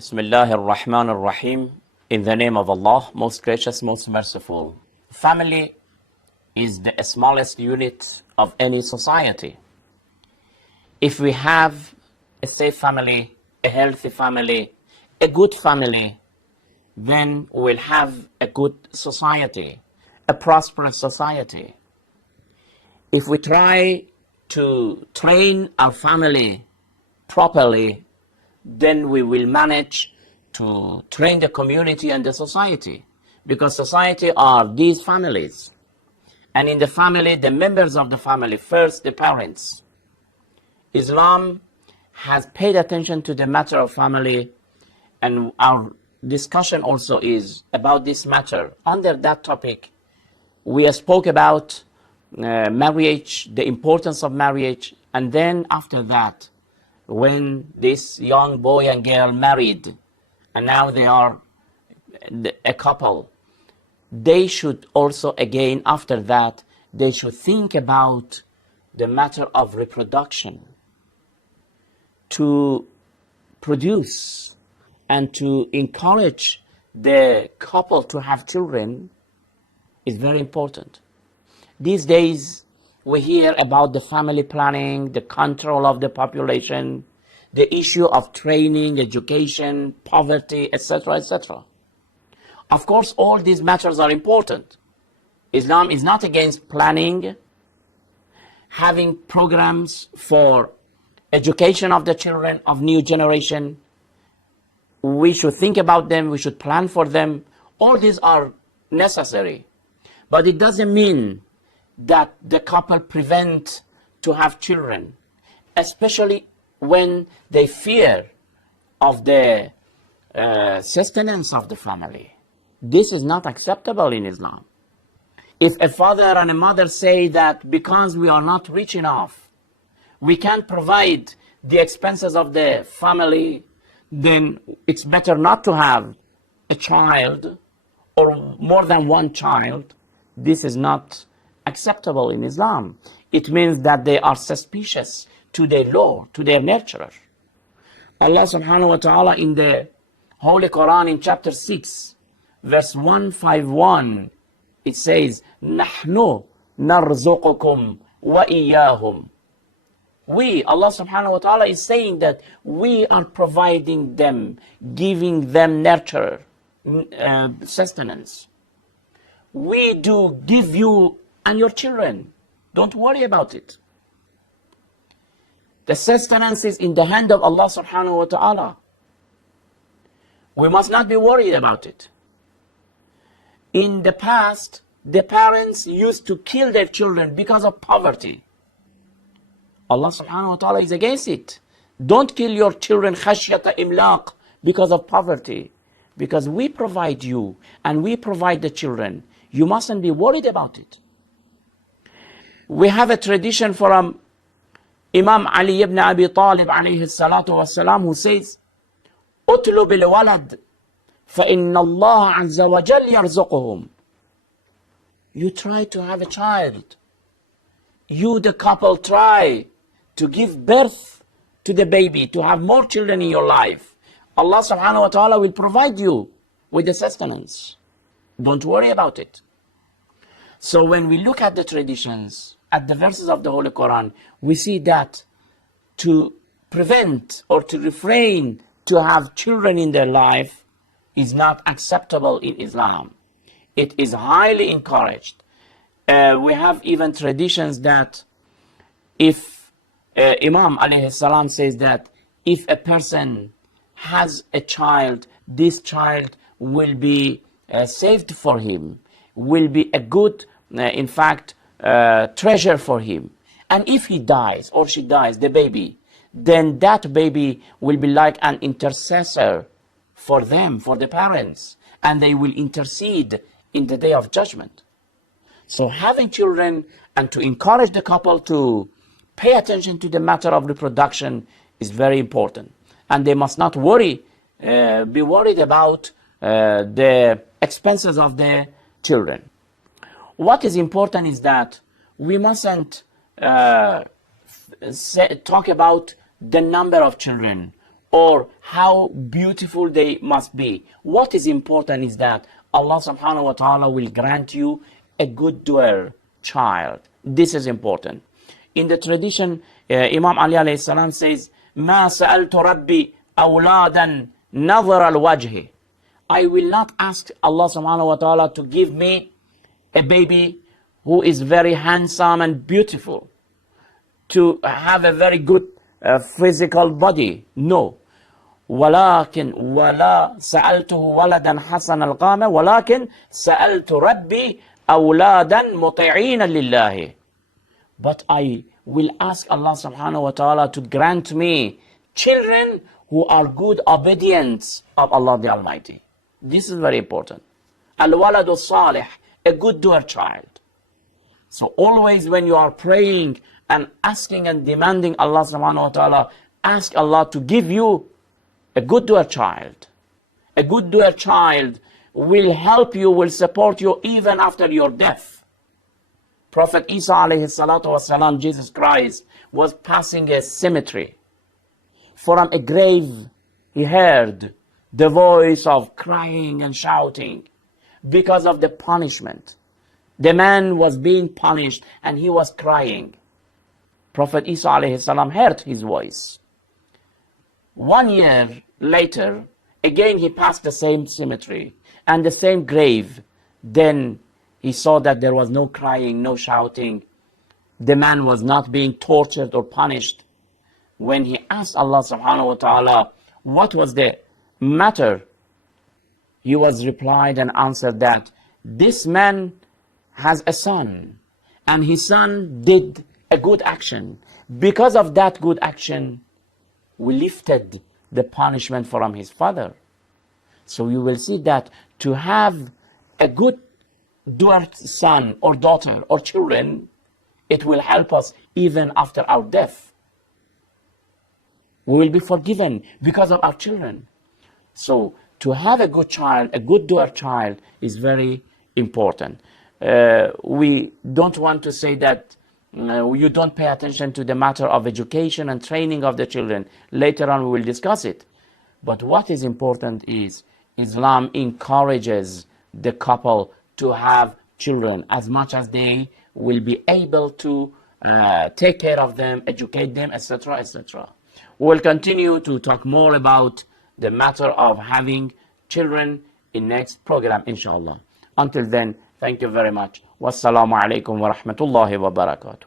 Bismillah ar-Rahman ar-Rahim. In the name of Allah, most gracious, most merciful. Family is the smallest unit of any society. If we have a safe family, a healthy family, a good family, then we'll have a good society, a prosperous society. If we try to train our family properly, then we will manage to train the community and the society, because society are these families. And in the family, the members of the family, first the parents. Islam has paid attention to the matter of family, and our discussion also is about this matter. Under that topic, we spoke about marriage, the importance of marriage, and then after that, when this young boy and girl married, and now they are a couple, they should also, again, after that, they should think about the matter of reproduction. To produce and to encourage the couple to have children is very important. These days, we hear about the family planning, the control of the population, the issue of training, education, poverty, etc., etc. Of course, all these matters are important. Islam is not against planning, having programs for education of the children of new generation. We should think about them, we should plan for them. All these are necessary. But it doesn't mean that the couple prevent to have children, especially when they fear of the sustenance of the family. This is not acceptable in Islam. If a father and a mother say that because we are not rich enough, we can't provide the expenses of the family, then it's better not to have a child or more than one child. This is not acceptable in Islam. It means that they are suspicious to their law, to their nurturer. Allah subhanahu wa ta'ala in the Holy Quran in chapter 6, verse 151, it says, نَحْنُ نَرْزُقُكُمْ وَإِيَّاهُمْ. We, Allah subhanahu wa ta'ala is saying that we are providing them, giving them nurture, sustenance. We do give you and your children. Don't worry about it. The sustenance is in the hand of Allah subhanahu wa ta'ala. We must not be worried about it. In the past, the parents used to kill their children because of poverty. Allah subhanahu wa ta'ala is against it. Don't kill your children khashyata imlaq because of poverty. Because we provide you and we provide the children. You mustn't be worried about it. We have a tradition from Imam Ali ibn Abi Talib alayhi salatu wasalam, who says, "Utlub al-walad فَإِنَّ اللَّهَ عَزَّ وَجَلَّ يَرْزُقُهُمْ." You try to have a child. You, the couple, try to give birth to the baby, to have more children in your life. Allah subhanahu wa ta'ala will provide you with the sustenance. Don't worry about it. So when we look at the traditions, at the verses of the Holy Quran, we see that to prevent or to refrain to have children in their life is not acceptable in Islam. It is highly encouraged. We have even traditions that if Imam alayhi salam says that if a person has a child, this child will be saved for him, will be a good, in fact, treasure for him. And if he dies or she dies, the baby, then that baby will be like an intercessor for them, for the parents, and they will intercede in the day of judgment. So having children and to encourage the couple to pay attention to the matter of reproduction is very important. And they must not be worried about the expenses of their children. What is important is that we mustn't talk about the number of children or how beautiful they must be. What is important is that Allah subhanahu wa ta'ala will grant you a good doer child. This is important. In the tradition, Imam Ali alayhi salam says, "Ma sa'altu Rabbi awladan nazar al-wajhi." I will not ask Allah subhanahu wa ta'ala to give me a baby who is very handsome and beautiful, to have a very good physical body. No. ولكن ولا سألته ولدا حسن القامة ولكن سألت ربي أولادا مطيعين لله. But I will ask Allah subhanahu wa ta'ala to grant me children who are good obedience of Allah the Almighty. This is very important. Al-waladu salih, a good doer child. So always when you are praying and asking and demanding Allah subhanahu wa ta'ala, ask Allah to give you a good doer child. A good doer child will help you, will support you even after your death. Prophet Isa alayhi salatu wasalam, Jesus Christ, was passing a cemetery. From a grave, he heard the voice of crying and shouting because of the punishment. The man was being punished and he was crying. Prophet Isa alayhi salam heard his voice. 1 year later, again he passed the same cemetery and the same grave. Then he saw that there was no crying, no shouting. The man was not being tortured or punished. When he asked Allah subhanahu wa ta'ala what was the matter, he was replied and answered that this man has a son and his son did a good action. Because of that good action, we lifted the punishment from his father. So you will see that to have a good doer son or daughter or children, it will help us even after our death. We will be forgiven because of our children. So to have a good child, a good doer child, is very important. We don't want to say that you don't pay attention to the matter of education and training of the children. Later on we will discuss it. But what is important is Islam encourages the couple to have children as much as they will be able to take care of them, educate them, etc., etc. We will continue to talk more about the matter of having children in next program, inshallah. Until then, thank you very much. Wassalamu alaikum wa rahmatullahi wa barakatuh.